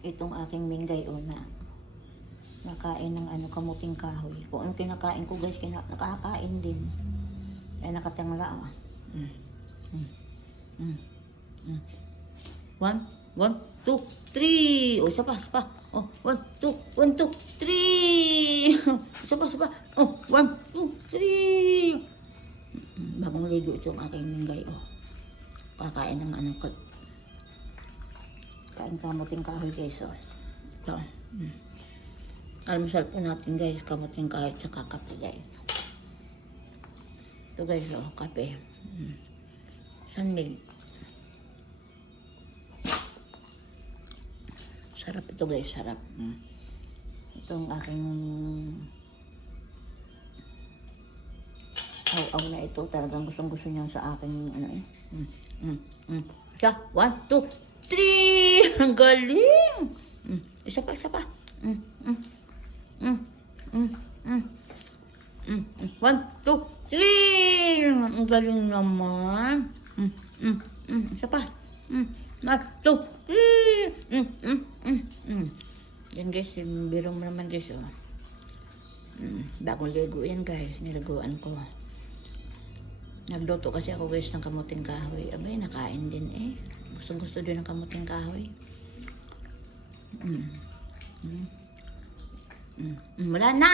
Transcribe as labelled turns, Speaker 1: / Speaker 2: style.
Speaker 1: itong aking minggay o na nakain ng ano kamuting kahoy. Kung ano kinakain ko guys, kina, nakakain din. Ay nakatangla ah. Mm. Mm. Mm. Mm. One, one, two, three. O, isa pa, isa pa. Oh, one, two, one, two, three. isa pa, isa pa. Oh, one, two, three. Mm, Bagong ligo itong aking minggay. Oh. Kakain ng ano, ka- kain kamuting kahoy guys. Oh. Ito. Mm. Almusal po natin guys, kamuting kahoy tsaka kape guys. Ito guys, oh, kape. Mm. Sunmilk. Sarap ito guys, sarap. Mm. Itong aking aw-aw na ito. Talagang gustong gusto niya sa aking ano eh. Mm. Mm. Mm. Isa, one, two, three! Ang galing! Mm. Isa pa, isa pa. Mm. Mm. Mm. Mm. Mm. Mm. Mm. One, two, three! Ang galing naman. Mm. Mm. Mm. Isa pa. Mm. One, two, three! Mm. Mm. Mm. Mm. Yan guys, yung biro mo naman guys, oh. Mm. Bagong ligo yan guys, nilaguan ko. Nagluto kasi ako guys ng kamuting kahoy. Abay, nakain din eh. Gustong gusto din ng kamuting kahoy. Mm. Mm. Mm. Mm. Wala na!